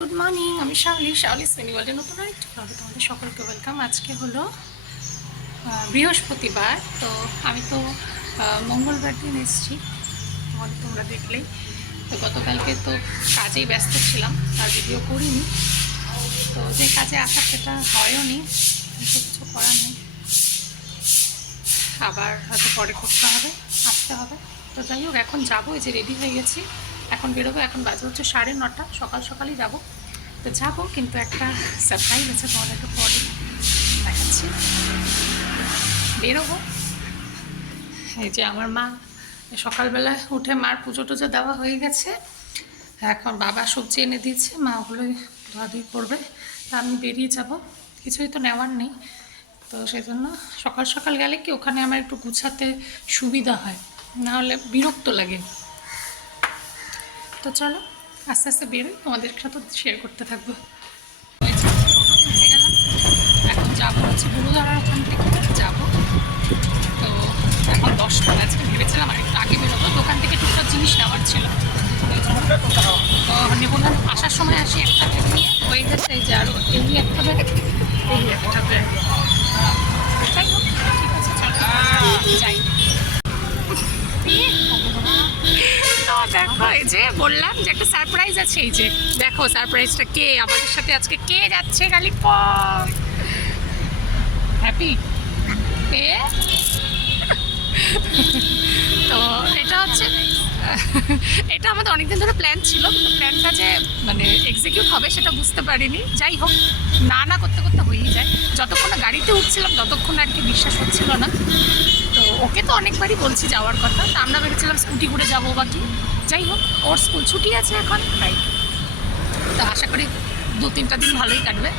Good morning, আমি শাওলি সিনি ওয়ার্ল্ডে নতুন আরেকটি ব্লগে তোমাদের সকলকে ওয়েলকাম। আজকে হলো বৃহস্পতিবার। তো আমি তো মঙ্গলবার দিন এসেছি, তোমরা দেখলেই। তো গতকালকে তো কাজেই ব্যস্ত ছিলাম, আর ভিডিও করিনি। তো যে কাজে আসা সেটা হয়ও নি, কিন্তু কিছু করার নেই, আবার হয়তো পরে করতে হবে, আসতে হবে। তো যাই হোক, এখন যাবো। এই যে রেডি হয়ে গেছি, এখন বেরোবো। এখন বাজে হচ্ছে 9:30, সকাল সকালই যাবো। তো যাবো, কিন্তু একটা সারপ্রাইজ আছে, তোমাদের একটু পরে দেখাচ্ছি। বেরোবো। এই যে আমার মা সকালবেলা উঠে মার পুজো টুজো দেওয়া হয়ে গেছে। এখন বাবা সবজি এনে দিয়েছে, মা ওগুলোই ধোয়াধুয়ি করবে। তা আমি বেরিয়ে যাব, কিছুই তো নেওয়ার নেই। তো সেই জন্য সকাল সকাল গেলে কি ওখানে আমার একটু গুছাতে সুবিধা হয়, নাহলে বিরক্ত লাগে। তো চলো আস্তে আস্তে বেরোই, তোমাদের সাথে শেয়ার করতে থাকবো। উঠে গেলাম, এখন যাবো হচ্ছে গুরুদ্বারার ওখান থেকে যাবো। তো এখন 10টা বাজে, ভেবেছিলাম আর একটু আগে বেরোবো, দোকান থেকে টুকটাক জিনিস নেওয়ার ছিল। তো নেবো না, আসার সময় আসি একটা ব্যাগ নিয়ে, হয়ে গেছে। এই যে আরও এই একটা ব্যাগ, এই একটা ব্যাগ। যাই হোক, ঠিক আছে, চলো যাই। তো দেখো, এই যে বললাম যে একটা সারপ্রাইজ আছে। এই যে দেখো সারপ্রাইজটা, কে আমাদের সাথে আজকে কে যাচ্ছে কালিম্পং। হ্যাপি এ তো এটা হচ্ছে এটা আমাদের অনেকদিন ধরে প্ল্যান ছিল, কিন্তু প্ল্যানটা যে মানে এক্সিকিউট হবে সেটা বুঝতে পারিনি। যাই হোক, না না করতে করতে হয়েই যায়। যতক্ষণ না গাড়িতে উঠছিলাম ততক্ষণ আর কি বিশ্বাস হচ্ছিল না। তো ওকে তো অনেকবারই বলছি যাওয়ার কথা, তো আমরা ভেবেছিলাম স্কুটি করে যাবো বা কি। যাই হোক, ওর স্কুল ছুটি আছে এখন, তাই তো আশা করি 2-3টা দিন ভালোই কাটবে।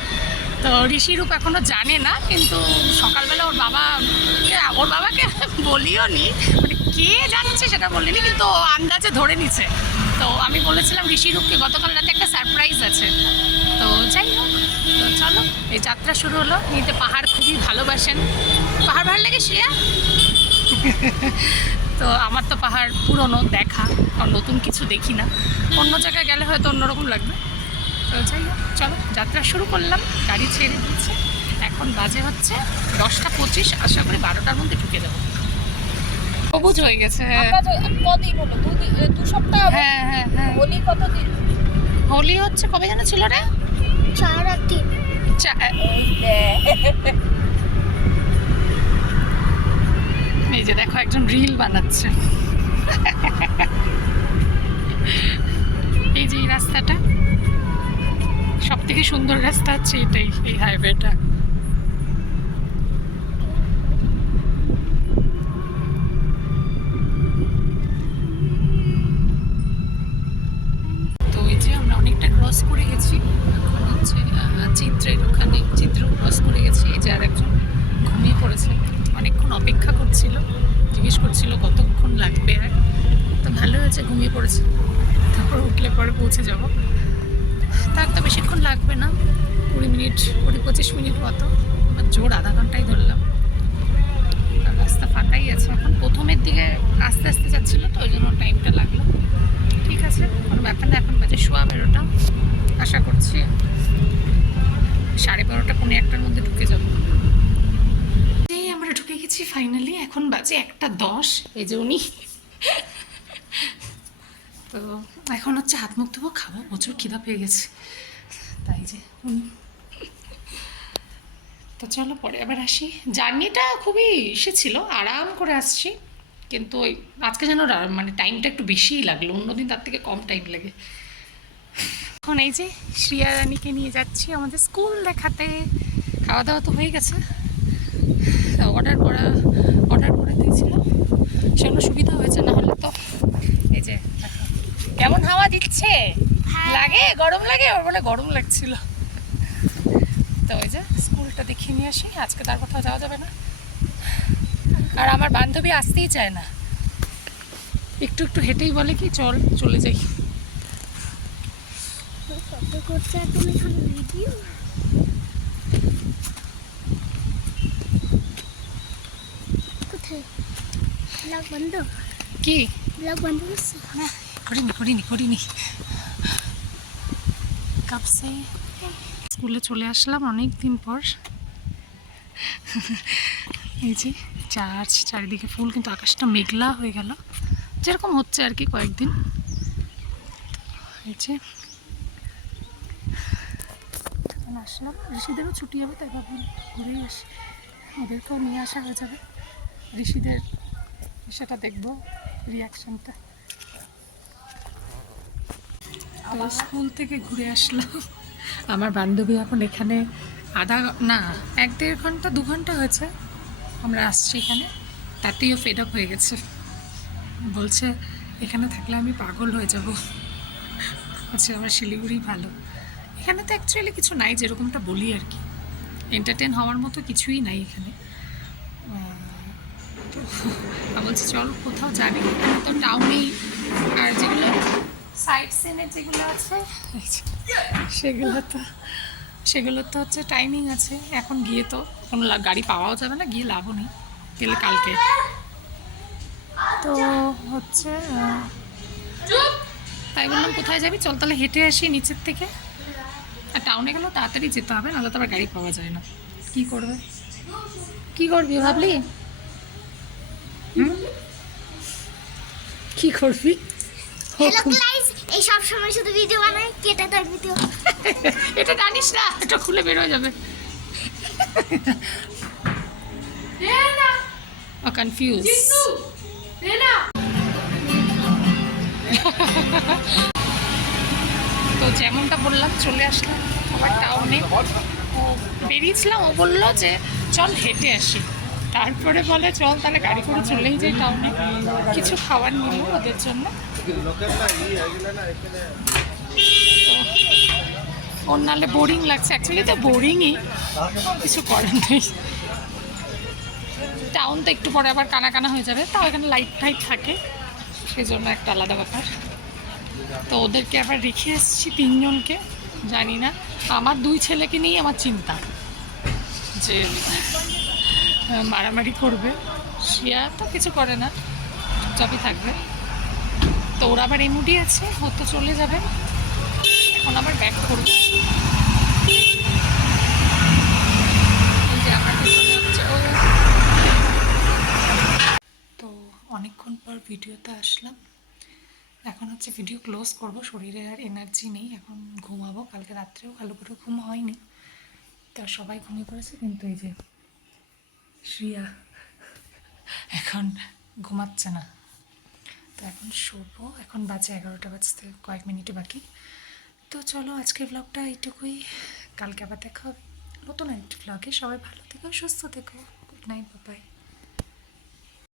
তো ঋষিরূপ এখনও জানে না, কিন্তু সকালবেলা ওর বাবাকে বলিও নি, মানে কে যাচ্ছে সেটা বলিনি, কিন্তু আন্দাজে ধরে নিছে। তো আমি বলেছিলাম ঋষিরূপকে গতকাল রাতে একটা সারপ্রাইজ আছে। তো যাই হোক, তো চলো এই যাত্রা শুরু হলো। নিতে পাহাড় খুবই ভালোবাসেন, পাহাড় ভালো লাগে শ্রেয়া? তো আমার তো পাহাড় পুরনো দেখা, আর নতুন কিছু দেখি না। অন্য জায়গায় গেলে হয়তো অন্যরকম লাগবে। তো যাই হোক, চলো যাত্রা শুরু করলাম। গাড়ি ছেড়ে দিয়েছে, এখন বাজে হচ্ছে 10টা 25। আশা করি 12টার মধ্যে ঢুকে যাবো। সবুজ হয়ে গেছে। কদিন হলো? 2 সপ্তাহ। হ্যাঁ হ্যাঁ হ্যাঁ, হোলি কতদিন? হোলি হচ্ছে কবে যেন ছিল রে? 4 আর 3। এই যে দেখো, একজন রিল বানাচ্ছে। এই যে এই রাস্তাটা, সব থেকে সুন্দর রাস্তা হচ্ছে এটাই, এই হাইওয়েটা। তো এই যে আমরা অনেকটা ক্রস করে গেছি, এখন হচ্ছে চিত্রের ওখানে, চিত্র ক্রস করে গেছি। এই যে আর একজন ঘুমিয়ে পড়েছে, অনেকক্ষণ অপেক্ষা করছিল, জিজ্ঞেস করছিল কতক্ষণ লাগবে। আর তো ভালো হয়েছে, ঘুমিয়ে পড়েছে। তারপর উঠলে পরে পৌঁছে যাব। তার তো বেশিক্ষণ লাগবে না, 20 মিনিট, 20-25 মিনিট মতো। এবার জোর আধা ঘন্টাই ধরলাম। আর রাস্তা ফাঁকাই আছে এখন, প্রথমের দিকে আস্তে আস্তে যাচ্ছিলো, তো ওই জন্য টাইমটা লাগলো। ঠিক আছে, কোনো ব্যাপার না। এখন বাজে 12:15, আশা করছি 12:30 পৌনে 1টার মধ্যে ঢুকে যাবো। এই আমরা ঢুকে গেছি ফাইনালি, এখন বাজে 1:10। এই যে উনি। তো এখন হচ্ছে হাত মুখ ধোবো, খাবো, প্রচুর খিদা পেয়ে গেছে, তাই যে উনি। তো চলো পরে আবার আসি। জার্নিটা খুবই ছিল, আরাম করে আসছি, কিন্তু ওই আজকে যেন মানে টাইমটা একটু বেশিই লাগলো, অন্যদিন তার থেকে কম টাইম লাগে। এখন এই যে শ্রিয়া রানীকে নিয়ে যাচ্ছি আমাদের স্কুল দেখাতে। খাওয়া দাওয়া তো হয়ে গেছে, অর্ডার করে দিয়েছিল, সেগুলো সুবিধা হয়েছে। না হলে তো এই যে কেমন হাওয়া দিচ্ছে, লাগে গরম লাগে, ওর বলে গরম লাগছিল। তো ওই যে স্কুলটা দেখিয়ে নিয়ে আসি, আজকে তার কোথাও যাওয়া যাবে না। আর আমার বান্ধবী আসতেই চায় না, একটু একটু হেঁটেই বলে কি চল চলে যাই। কি করিনি कब से স্কুলে চলে আসলাম অনেক দিন পর। এই যে চার্চ, চারিদিকে ফুল, কিন্তু আকাশটা মেঘলা হয়ে গেল, যেরকম হচ্ছে আর কি কয়েকদিন। এই যে এখন আসলাম, ঋষিদেরও ছুটি হবে, তাই ভাবলাম ঘুরেই আসি, ওদেরকেও নিয়ে আসা হয়ে যাবে। ঋষিদের সেটা দেখবো, রিয়াকশনটা। তো স্কুল থেকে ঘুরে আসলাম, আমার বান্ধবী এখন এখানে না 1-1.5 ঘন্টা 2 ঘন্টা হয়েছে আমরা আসছি এখানে, তাতেও ফেড আপ হয়ে গেছে। বলছে এখানে থাকলে আমি পাগল হয়ে যাব, আচ্ছা আমার শিলিগুড়ি ভালো। এখানে তো অ্যাকচুয়ালি কিছু নাই, যেরকমটা বলি আর কি, এন্টারটেন হওয়ার মতো কিছুই নাই এখানে। তো আমি বলছি চল কোথাও জানি, এখানে তো টাউনেই, আর যেগুলো সাইড সিনের যেগুলো আছে সেগুলো তো হচ্ছে টাইমিং আছে, এখন গিয়ে তো কোনো গাড়ি পাওয়াও যাবে না, গিয়ে লাভও নেই, গেলে কালকে। তো হচ্ছে তাই বললাম কোথায় যাবি, চল তাহলে হেঁটে আসি নিচের থেকে। আর টাউনে গেলেও তাড়াতাড়ি যেতে হবে, নাহলে তো আবার গাড়ি পাওয়া যায় না। কি করবে, কি করবি ভাবলি? কি করবি? হ্যালো গাইস, এই সব সময় শুধু ভিডিও বানাই, কেটে দেয় ভিডিও। এটা জানিস না, এটা খুলে বের হয়ে যাবে। কনফিউজ। তো যেমনটা বললাম চলে আসলাম আবার টাউনে। বেরিয়েছিলাম, ও বললো যে চল হেঁটে আসি, তারপরে বলে চল তাহলে গাড়ি করে চলেই যাই টাউনে, কিছু খাবার নিল ওদের জন্য। ওর নাহলে বোরিং লাগছে, অ্যাকচুয়ালি তো বোরিংই, কিছু করার নেই। টাউন তো একটু পরে আবার কানা কানা হয়ে যাবে, তাও এখানে লাইট টাইট থাকে, সেই জন্য একটা আলাদা ব্যাপার। তো ওদেরকে আবার রেখে এসেছি 3 জনকে, জানি না, আমার 2 ছেলেকে নিয়ে আমার চিন্তা যে মারামারি করবে। শিয়া তো কিছু করে না, চুপচাপই থাকবে। তো ওরা আবার এমুডি আছে, ও তো চলে যাবে, এখন আবার ব্যাক করবে। এই যে আমার পেছনে হচ্ছে ও। তো অনেকক্ষণ পর ভিডিওতে আসলাম, এখন হচ্ছে ভিডিও ক্লোজ করব, শরীরে আর এনার্জি নেই, এখন ঘুমাবো। কালকে রাত্রেও ভালো করে ঘুম হয়নি, তা সবাই ঘুমিয়ে পড়েছে, কিন্তু এই যে শ্রিয়া এখন ঘুমাচ্ছে না। তো এখন শোবো, এখন বাজে 11টা বাজতে কয়েক মিনিটই বাকি। তো চলো আজকের ব্লগটা এইটুকুই, কালকে আবার দেখা হবে নতুন একটি ব্লগে। সবাই ভালো থেকো, সুস্থ থেকো, গুড নাইট, বাই।